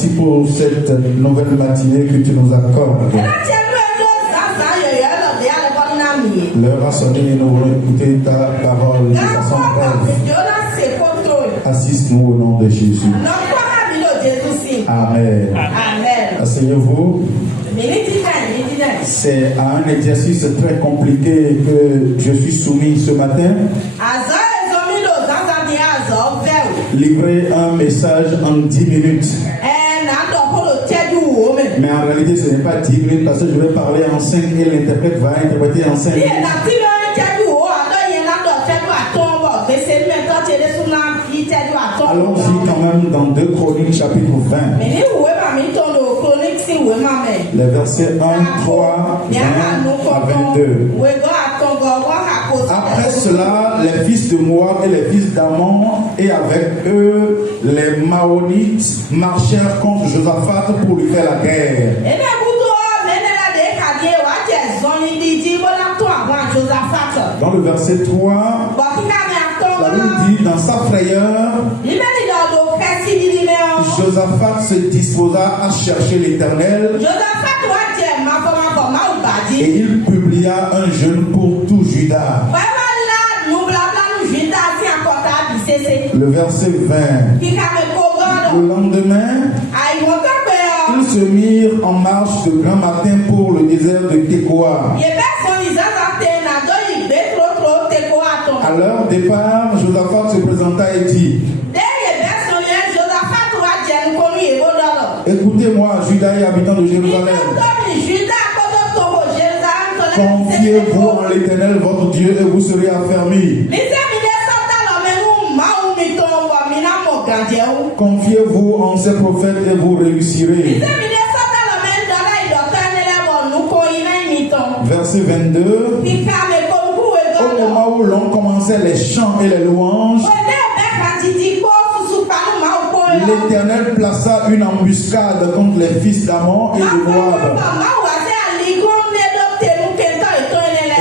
Merci pour cette nouvelle matinée que tu nous accordes. L'heure a sonné et nous voulons écouter ta parole de façon brève. Assiste-nous au nom de Jésus. Amen. Asseyez-vous. C'est à un exercice très compliqué que je suis soumis ce matin. Livrer un message en 10 minutes. Mais en réalité, ce n'est pas 10 minutes parce que je vais parler en 5 et l'interprète va interpréter en 5 minutes. Allons-y quand même dans 2 Chroniques chapitre 20. Les versets 1, 3, 20 à 22. Après cela, les fils de Moab et les fils d'Ammon et avec eux les Maonites marchèrent contre Josaphat pour lui faire la guerre. Dans le verset 3, la Bible dit, dans sa frayeur, Josaphat se disposa à chercher l'Éternel et il publia un jeûne pour tout Juda. Le verset 20. Le lendemain, ils se mirent en marche de grand matin pour le désert de Tekoa. À leur départ, Josaphat se présenta et dit: écoutez-moi, Juda et habitants de Jérusalem. Confiez-vous en l'Éternel votre Dieu et vous serez affermis. Confiez-vous en ses prophètes et vous réussirez. Verset 22. Au moment où l'on commençait les chants et les louanges, l'Éternel plaça une embuscade contre les fils d'Ammon et de Moab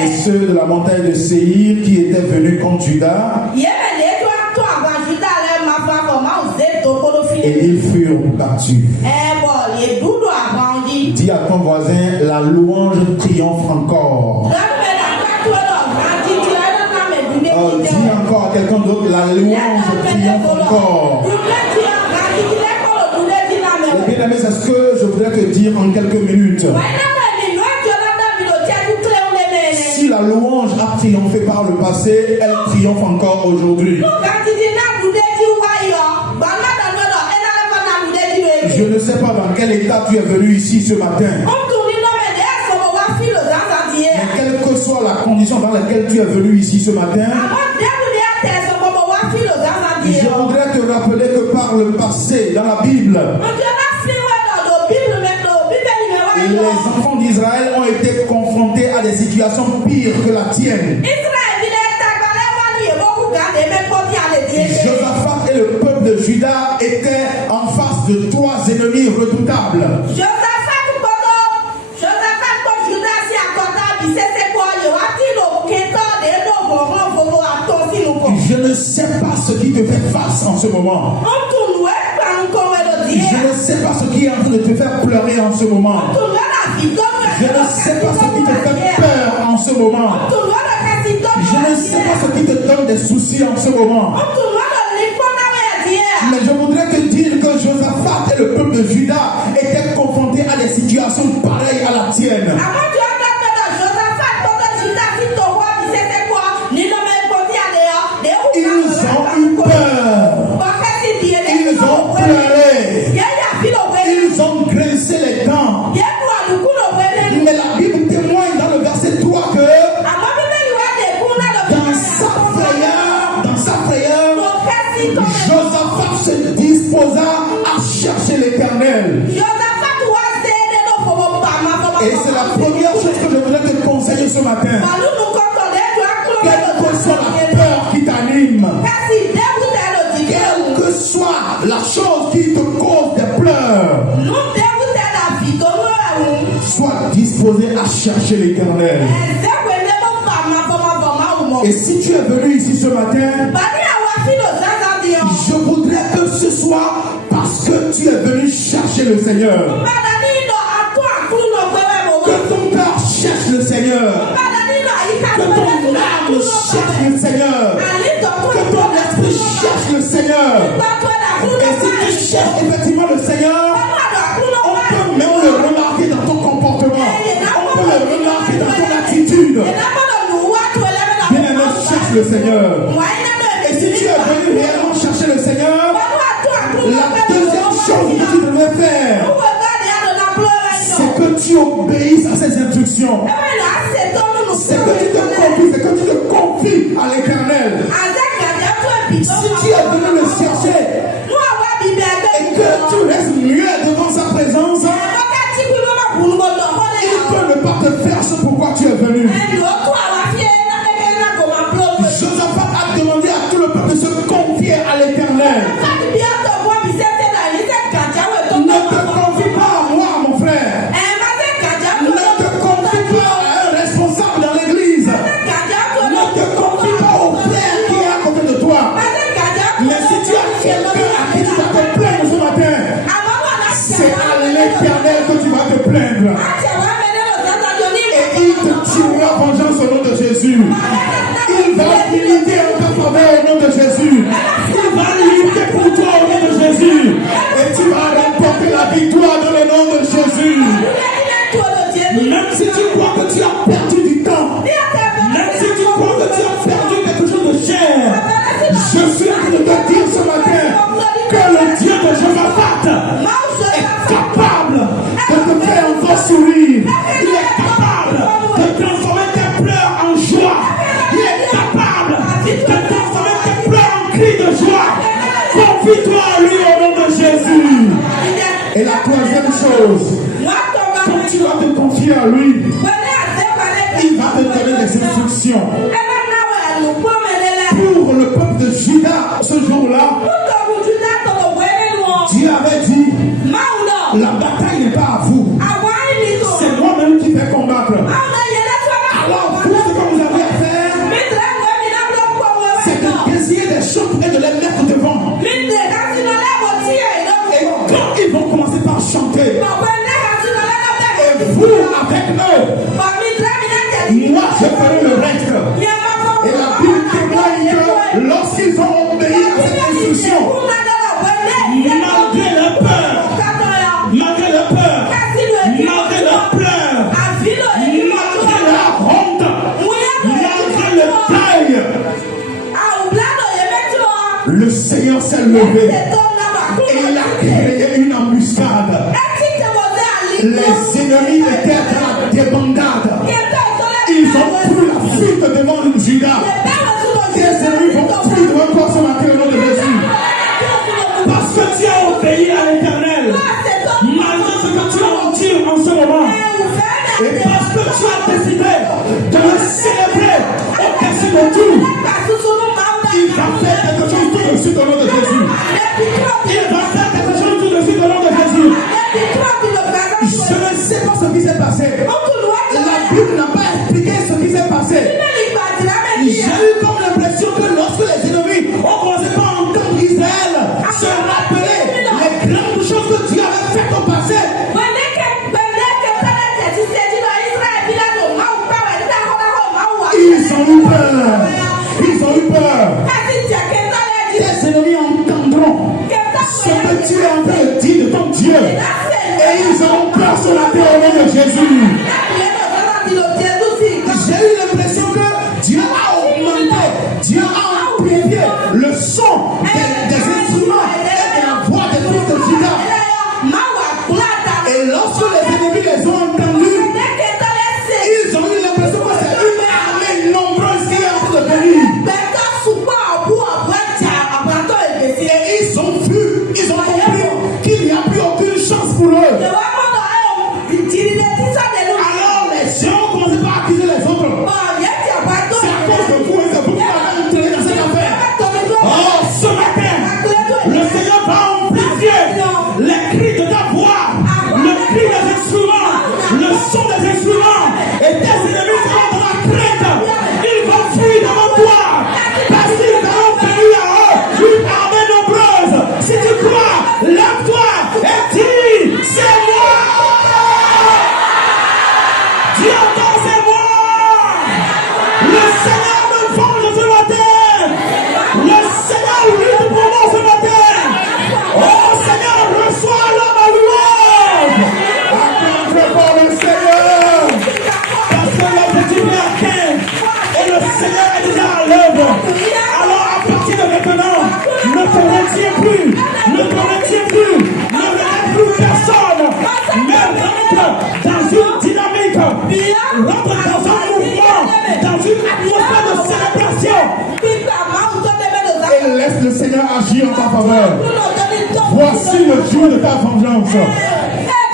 et ceux de la montagne de Séhir qui étaient venus contre Juda, et ils furent battus. Dis à ton voisin, la louange triomphe encore. Dis encore à quelqu'un d'autre, la louange triomphe encore. Et bien aimé, c'est ce que je voudrais te dire en quelques minutes. Si la louange a triomphé par le passé, elle triomphe encore aujourd'hui. Je ne sais pas dans quel état tu es venu ici ce matin. Mais quelle que soit la condition dans laquelle tu es venu ici ce matin, je voudrais te rappeler que par le passé, dans la Bible, les enfants d'Israël ont été confrontés à des situations pires que la tienne. Josaphat et le peuple de Juda étaient en face de 3 ennemis redoutables. Je ne sais pas ce qui te fait face en ce moment. Je ne sais pas ce qui est en train de te faire pleurer en ce moment. Je ne sais pas ce qui te fait peur en ce moment. Je ne sais pas ce qui te donne des soucis en ce moment. Mais je voudrais te dire que Josaphat et le peuple de Juda étaient confrontés à des situations pareilles à la tienne. Ils ont eu peur. Ils ont pleuré. Ils ont grincé les dents. Mais la Bible témoigne dans le verset 3 que dans sa frayeur, Josaphat se disposa à chercher l'Éternel. Et c'est la première chose que je voudrais te conseiller ce matin. Quelle que soit la peur qui t'anime, quelle que soit la chose qui te cause des pleurs, sois disposé à chercher l'Éternel. Et si tu es venu ici ce matin, je voudrais que ce soit parce que tu es venu chercher le Seigneur. Que ton cœur cherche le Seigneur. Que ton âme cherche le Seigneur. Que ton esprit cherche le Seigneur. Et si tu cherches effectivement le Seigneur, on peut même le remarquer dans ton comportement. On peut le remarquer dans ton attitude. Bien-aimé, cherche le Seigneur. Et si tu es venu réellement chercher le Seigneur, la deuxième chose que tu devrais faire, c'est que tu obéisses à ses instructions. C'est que tu te confies à l'Éternel. Si tu es venu le chercher et que tu restes muet devant sa présence, il peut ne pas te faire ce pourquoi tu es venu. Josaphat a demandé à tout le peuple de se confier à l'Éternel. Ne te confie pas à moi, mon frère. Ne te confie pas à un responsable dans l'église. Ne te confie pas au frère qui est à côté de toi. Mais si tu as quelqu'un à qui tu vas te plaindre ce matin, c'est à l'Éternel que tu vas te plaindre. Et il te tirera vengeance au nom de Jésus. Il va militer en ta faveur au nom de Jésus. Il va lutter pour toi au nom de Jésus. Et tu vas remporter la victoire dans le nom de Jésus. Même si tu crois que tu as perdu du temps, même si tu crois que tu as perdu quelque chose de cher, je suis en train de te dire ce matin que le Dieu de Josaphat est capable de te faire encore sourire. Il est capable de transformer tes pleurs en joie. Il est capable de transformer tes pleurs en cris de joie. Confie-toi à lui au nom de Jésus. Et la troisième chose, quand tu vas te confier à lui, il va te donner des instructions. Pour le peuple de Juda, ce jour-là, Dieu avait dit, la bataille n'est pas à vous. C'est moi-même qui vais combattre. Alors, tout ce que vous avez à faire, c'est d'essayer des choses et de les mettre devant. Et quand ils vont commencer par chanter, et vous avec eux, moi je ferai le reste. Et la Bible témoigne que lorsqu'ils ont obéi à cette instruction, malgré la peur, malgré la peur, malgré la pleurs, malgré la honte, malgré le taille, le Seigneur s'est levé et il a créé une embuscade. Les ennemis étaient dans la débandade. Ils ont pris la fuite devant Juda. Tes ennemis vont fuir devant toi ce matin au nom de Jésus. Parce que tu as obéi à l'Éternel, malgré ce que tu as enduré en ce moment, et parce que tu as décidé de le célébrer au dessus de tout, il va faire quelque chose tout de suite au nom de Jésus. Il va faire quelque chose tout de suite au nom de Jésus. Je ne sais pas ce qui s'est passé. La Bible n'a pas expliqué ce qui s'est passé. J'ai eu comme l'impression que lorsque les ennemis ont commencé par entendre Israël se rappeler les grandes choses que Dieu avait faites au passé, ils ont eu peur. Ils ont eu peur. Tes ennemis entendront ce que tu es en train de dire de ton Dieu. Et ils auront peur sur la terre au nom de Jésus. J'ai eu l'impression que Dieu a augmenté, Dieu a amplifié le son des instruments et de la voix des fils de Juda. Et lorsque les ennemis les ont entendus, ils ont eu l'impression que c'est une armée nombreuse qui est en train de venir. Et ils ont vu, ils ont compris qu'il n'y a plus aucune chance pour eux. une dynamique, rentre dans un mouvement, dans une atmosphère de célébration. Et laisse le Seigneur agir en ta faveur. Voici le jour de ta vengeance.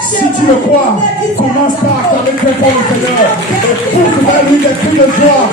Si tu le crois, commence par acclamer très fort le Seigneur. Et pousse vers lui des cris de joie.